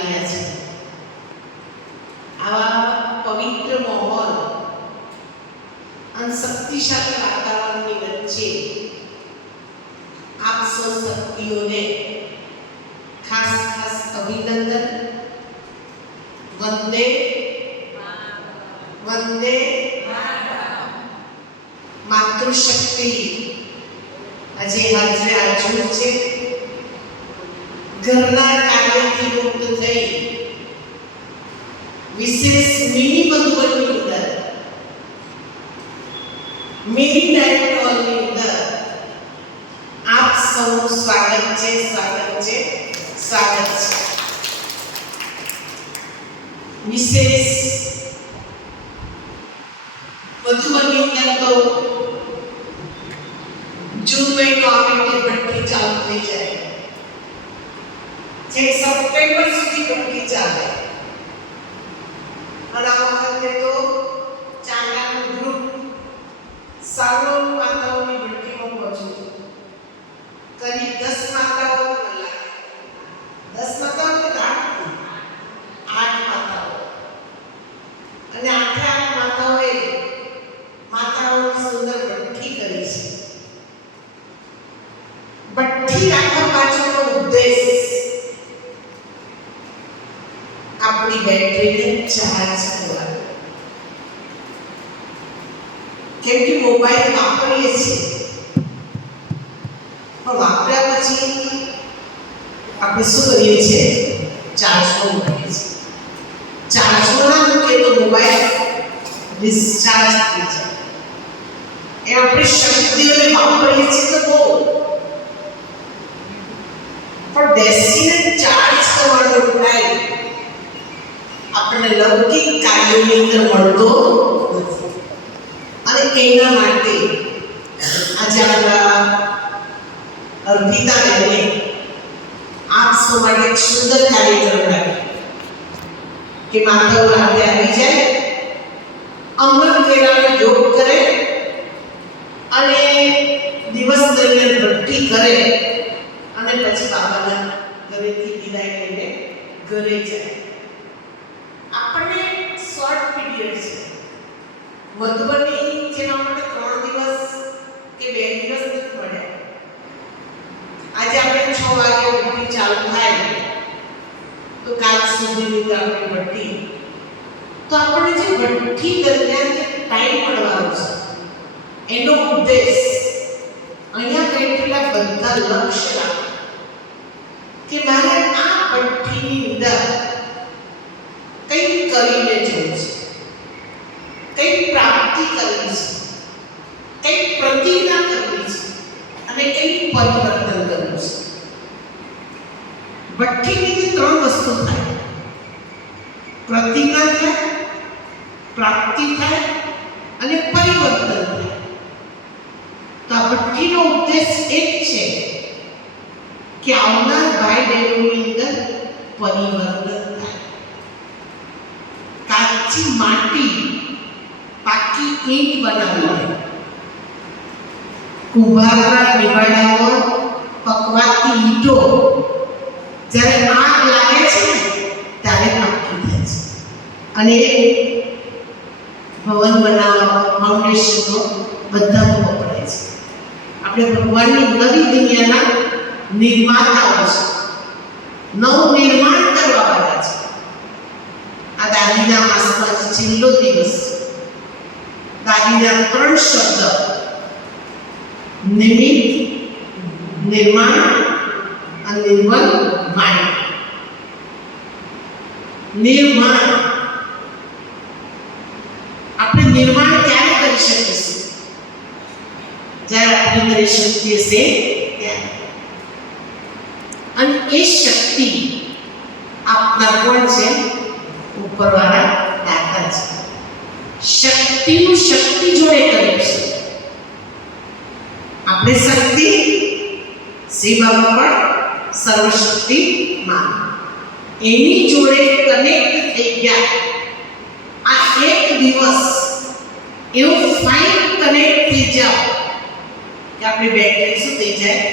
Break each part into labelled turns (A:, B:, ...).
A: રહ્યા છે આવા પવિત્ર માહોલ અને શક્તિશાળી વાતાવરણની વચ્ચે આપ સૌ શક્તિઓને ખાસ ખાસ અભિનંદન વંદે વંદે માતૃશક્તિ આજે હાજરે આજુ છે ઘરના કાર્યથી મુક્ત થઈ વિશેષ મિની મધુબનની અંદર મિની ડાયટ હોલની અંદર આપ સૌનું સ્વાગત છે સ્વાગત છે સ્વાગત છે વિશેષ મધુબનની અંદર તો જૂન મહિનો આવે એટલે ભઠ્ઠી ચાલુ થઈ જાય છેક સપ્ટેમ્બર સુધી ભઠ્ઠી ચાલે અને આ વખતે તો ચાંગાનું ગ્રુપ સારો આપણી બેટરીને ચાર્જ કરવાનો કેમ કે મોબાઈલ વાપરીએ છીએ પણ વાપર્યા પછી આપણે શું કરીએ છીએ ચાર્જમાં મૂકીએ છીએ ચાર્જમાં ના મૂકીએ તો મોબાઈલ ડિસ્ચાર્જ થઈ જાય એ આપણે શક્તિઓને વાપરીએ છીએ તો બહુ પણ બેસીને ચાર્જ કરવાનો ટાઈમ આપણને લૌકિક કાર્યોની અંદર મળતો અને એના માટે આજે આપણા અર્પિતા બહેને આપ સૌ માટે એક સુંદર કાર્યક્રમ રાખ્યો. કે માતાઓ રાતે આવી જાય, અમૃત વેલાનો યોગ કરે અને દિવસ દરમિયાન ભક્તિ કરે અને પછી બાબાના ઘરેથી વિદાય લઈને ઘરે જાય. મધુબની જેના માટે ત્રણ દિવસ કે બે દિવસ નથી મળ્યા આજે આપણે છ વાગે ભઠ્ઠી ચાલુ થાય તો કાલ સુધીની તો આપણી ભઠ્ઠી તો આપણને જે ભઠ્ઠી દરમિયાન જે ટાઈમ મળવાનો છે એનો ઉદ્દેશ અહીંયા બેઠેલા બધા લક્ષ્ય રાખો કે મારે આ ભઠ્ઠીની અંદર કંઈક કરીને જવું છે કંઈક પ્રાપ્તિ કરવી છે. કંઈક પ્રતિજ્ઞા કરવી છે અને કંઈક પરિવર્તન કરવું છે. ભઠ્ઠીની ત્રણ વસ્તુ થાય, પ્રતિજ્ઞા થાય, પ્રાપ્તિ થાય અને પરિવર્તન થાય. તો આ ભઠ્ઠીનો ઉદ્દેશ એક છે કે આવનાર ભાઈ બહેનોની અંદર પરિવર્તન થાય. કાચી માટી પાકી ઈંટ બનાવીને કુંભારના નિવાડામાં પકવાતી ઈંટો. જ્યારે આગ લાગે છે ને, ત્યારે પાકી થાય છે. અને ભવન બનાવવા ફાઉન્ડેશનો બધામાં વપરાય છે. આપણે ભગવાનની નવી દુનિયાના નિર્માતાઓ છે. નવું નિર્માણ કરવા વાળા છે. આ દાદીના માસમાં છેલ્લો દિવસ. દાદીના ત્રણ શબ્દ નિમિત્ત નિર્માણ અને નિર્મલ વાણી નિર્માણ આપણે નિર્માણ ક્યારે કરી શકીશું જ્યારે આપણી અંદર એ શક્તિ હશે ત્યારે અને એ શક્તિ આપનાર કોણ છે ઉપરવાળા દાતા છે શક્તિનું શક્તિ જોડે કરે છે આપણે શક્તિ શ્રી બાબા પણ સર્વશક્તિમાન એની જોડે કનેક્ટ થઈ ગયા આ એક દિવસ એવું ફાઇન કનેક્ટ થઈ જાઓ કે આપણી બેટરી શું થઈ જાય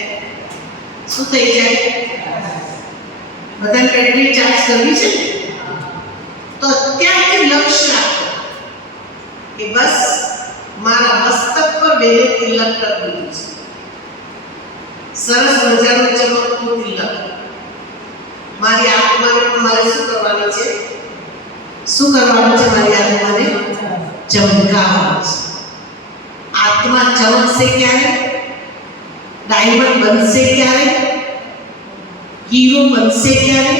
A: શું થઈ જાય બધાને બેટરી ચાર્જ કરવી છે ને તો અત્યારથી લક્ષ્ય રાખો કે બસ મારા મસ્તક પર બેને તિલક કરવું છે સરસ મજાનું ચમકતું તિલક મારી આત્માને પણ મારે શું કરવાની છે શું કરવાનું છે મારી આત્માને ચમકાવવાની છે આત્મા ચમકશે ક્યારે ડાયમંડ બનશે ક્યારે હીરો બનશે ક્યારે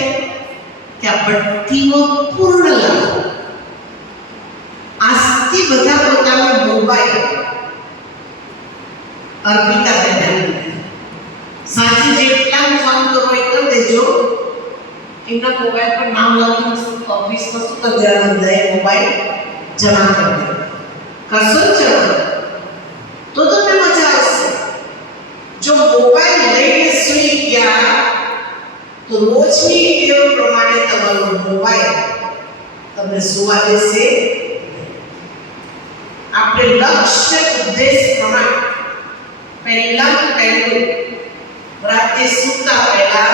A: કે આ ભઠ્ઠીમાં પૂર્ણ લાવો આજથી બધા પોતાનો મોબાઈલ અર્પિતા બેન સાંજે જેટલા ફોન કરો એ કરી દેજો એમના મોબાઈલ પર નામ લખીને ઓફિસમાં શું કરી દેવાનું દે મોબાઈલ જમા કરી દે કરશો ને જમા તો તમને મજા આવશે જો મોબાઈલ લઈને સૂઈ ગયા તો રોજની ટેવ પ્રમાણે તમારો મોબાઈલ તમને સુવા દેશે આપણે લક્ષ્ય ઉદ્દેશ પ્રમાણે પહેલા પહેલું રાતે સૂતા પહેલા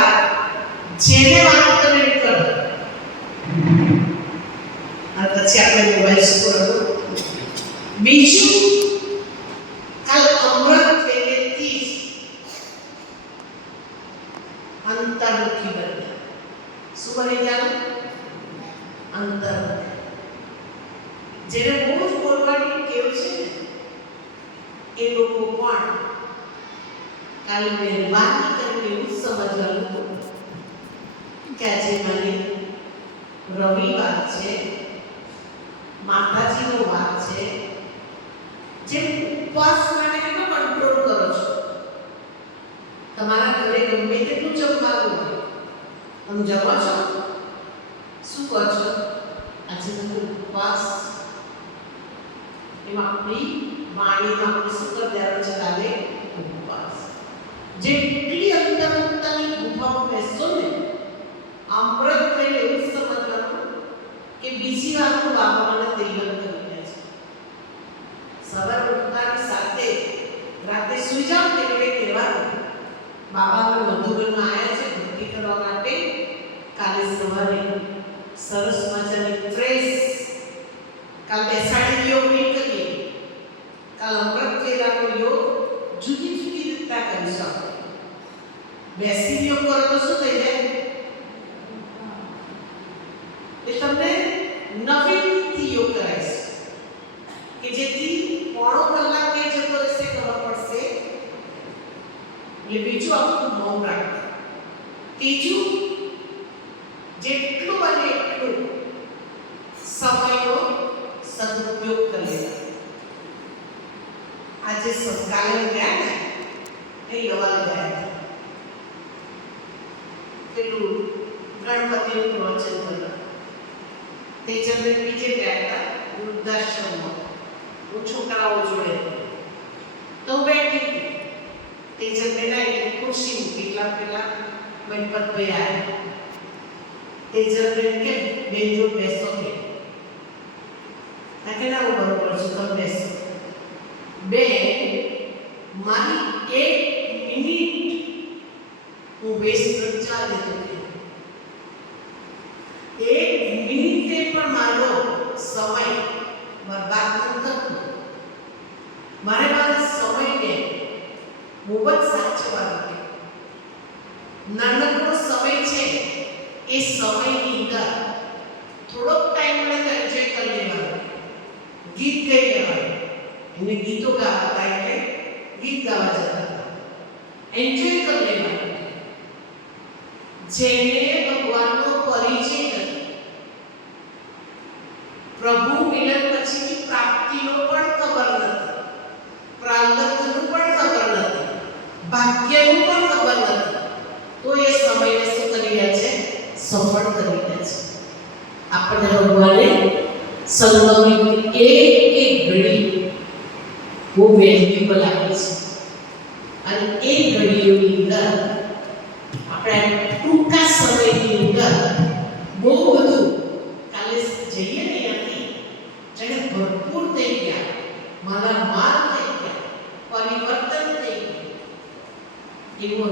A: જેને વાત કરવી કરો અને પછી આપણે મોબાઈલ શું કરવું બીજું કાલ અમૃત પહેલેથી જ અંતર્મુખી બને શું બની જવાનું અંતર્મુખી જેને બહુ જ બોલવાની ટેવ છે ને, એ લોકો પણ કાલે મહેરબાની કરીને એવું સમજવાનું કે આજે મને રવિવાર છે, માતાજીનો વાત છે, જે ઉપવાસ માટે કેટલો કંટ્રોલ કરો છો? તમારા ઘરે ગમે તેટલું જમવાનું હોય, તમે જમો છો? શું કરો છો? આજે તમે ઉપવાસ એમાં આપણી વાણીમાં આપણે શું કરી દેવાનું છે કાલે ઉપવાસ જેટલી અંતરમુક્તાની ગુફામાં બેસશો ને અમૃત લઈને એવું જ સમજવાનું કે બીજી વારનું બાબા મને તિલક કરી રહ્યા છે સવાર ઉઠતાની સાથે રાતે સુઈ જાઓ ને એટલે કહેવાનું બાબા અમે મધુબનમાં આવ્યા છે ભક્તિ કરવા માટે કાલે સવારે સરસ મજાની ફ્રેશ કાલ બેસાડી યોગ નહીં કરીએ કાલ અમૃત વેલાનો યોગ જુદી જુદી રીતના કરીશું આપણે બેસી યોગ કરો તો શું થઈ જાય એ તમને નવી રીતથી યોગ કરાઈશ કે જેથી પોણો કલાક એ જતો રહેશે ખબર પડશે એટલે બીજું આપણું મૌન રાખવું ત્રીજું આજે સંસ્કારે ગયા ને એ દવા ગયા હતા પેલું ગણપતિનું પ્રવચન કર્યું તે જમે બીજે ગયા હતા વૃદ્ધાશ્રમમાં હું છોકરાઓ જોડે તો હું બેઠી હતી. તે જમે ના એટલે ખુરશી મૂકી એટલા પેલા ગણપતભાઈ આવ્યા તે જમે કે બેન જો બેસો કે આ કે ના હું બરોબર છું તમે બેસો બે મારી એક મિનિટ હું વેસ્ટ ચાલે એક મિનિટે પણ મારો સમય બરબાદ ન થતો. મારે મારા સમયને બહુ જ સાચવવાનો છે. નાનકડો સમય છે એ સમયની અંદર થોડોક ટાઈમ મને એન્જોય કરી લેવાનો ગીત ગાઈ લેવાનું એમને ગીતો ગાવા હતા એટલે ગીત ગાવા જતા હતા. એન્જોય કરી લેવાનું. જેને ભગવાનનો પરિચય નથી. પ્રભુ મિલન પછીની પ્રાપ્તિનો પણ ખબર નથી. પ્રારબ્ધનું પણ ખબર નથી. ભાગ્યનું પણ ખબર નથી. તો એ સમયને શું કરી રહ્યા છે, સફળ કરી રહ્યા છે. આપણને ભગવાને સંગમની એક બહુ વેલ્યુએબલ આપે છે. અને એ ઘડીઓની અંદર આપણે ટૂંકા સમયની અંદર બહુ બધું કાલે જઈએ ને અહીંયાથી જેને ભરપૂર થઈ ગયા મારા માલ થઈ ગયા, પરિવર્તન થઈ ગયું. એવો